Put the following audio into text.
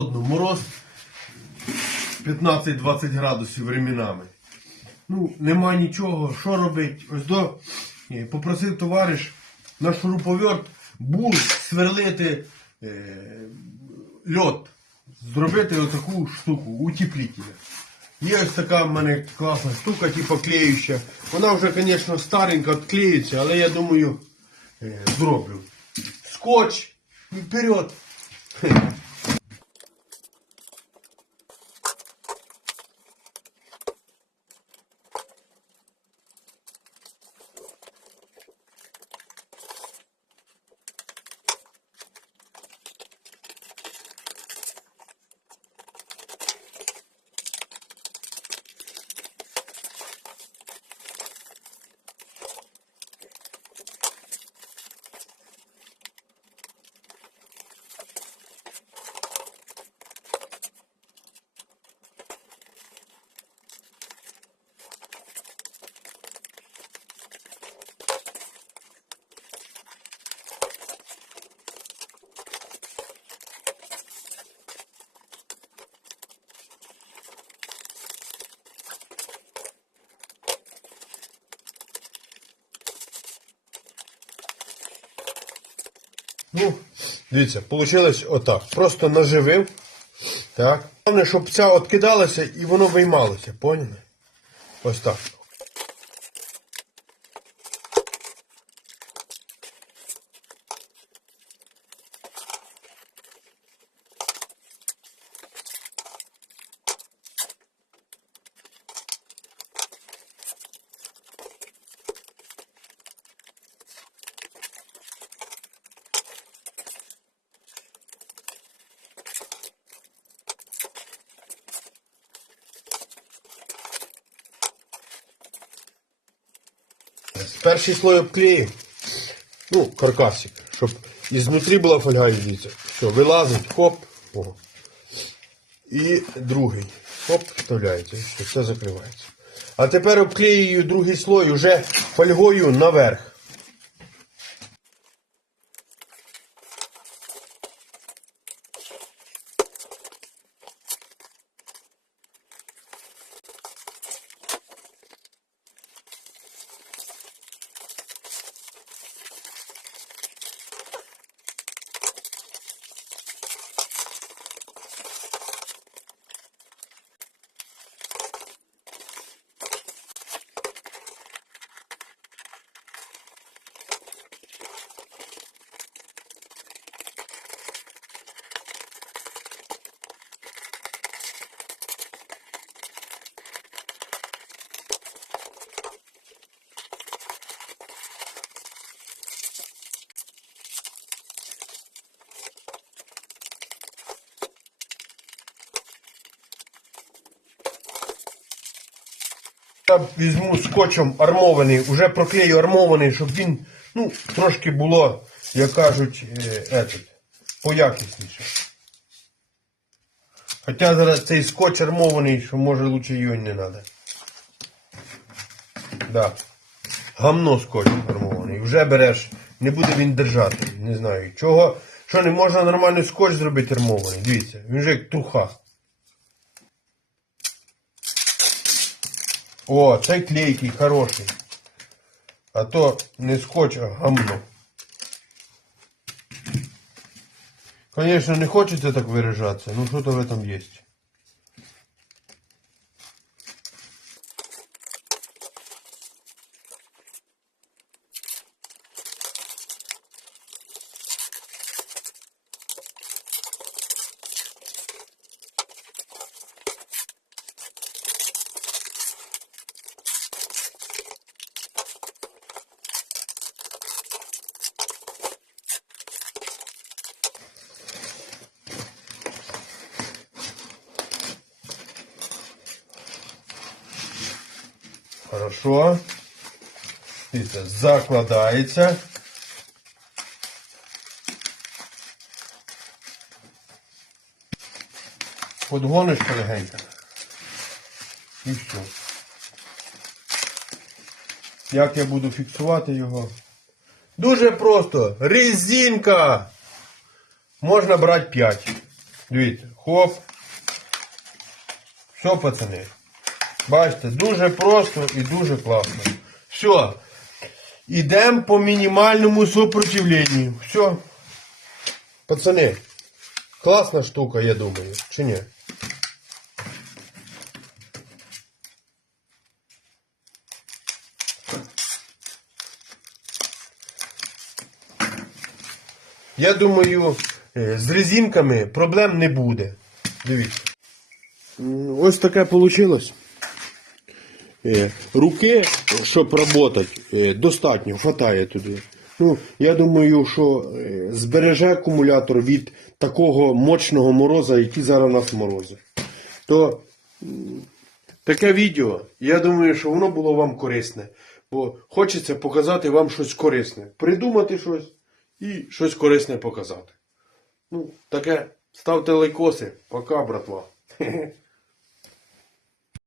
Мороз 15-20 градусів временами. Ну, нема нічого, що робити. Ось до попросив товариш на шуруповерт бул сверлити е, льот, зробити отаку штуку, утеплителя. Є ось така в мене класна штука, типу клеюща. Вона вже, звісно, старенька, відклеюється, але я думаю, е, зроблю. Скотч вперед. Ну, дивіться, вийшло отак. Просто наживив. Так. Головне, щоб ця відкидалася і воно виймалося, поняли? Ось так. Перший слой обклеїв. Ну, каркасик, щоб ізнутрі була фольга, і дивіться. Все, вилазить, хоп. О. І другий. Хоп, вставляється. Все, закривається. А тепер обклеюю другий слой уже фольгою наверх. Я візьму скотчем армований, уже проклею армований, щоб він, ну, трошки було, як кажуть, е, поякісніше. Хоча зараз цей скотч армований, що може лучше його не треба. Да. Гамно скотч армований. Вже береш, не буде він держати. Не знаю. Чого, що не можна нормальний скотч зробити армований. Дивіться, він же як труха. О, цей клейкий, хороший. А то не скотч, а гамно. Конечно, не хочеться так виражатися, но что-то в этом есть. Хорошо. Дивіться, закладається. Подгоночка легенька. І все. Як я буду фіксувати його? Дуже просто. Резинка. Можна брати 5. Дивіться, хоп. Все, пацани. Бачите, дуже просто і дуже класно. Все. Ідемо по мінімальному сопротивленню. Все. Пацани, класна штука, я думаю, чи ні? Я думаю, е, з резинками проблем не буде. Дивіться. Ось таке вийшло. Руки, щоб працювати, достатньо, хватає туди. Ну, я думаю, що е, збереже акумулятор від такого мощного мороза, який зараз у нас морози. То таке відео, я думаю, що воно було вам корисне. Бо хочеться показати вам щось корисне. Придумати щось і щось корисне показати. Ну, таке, ставте лайкоси. Пока, братва.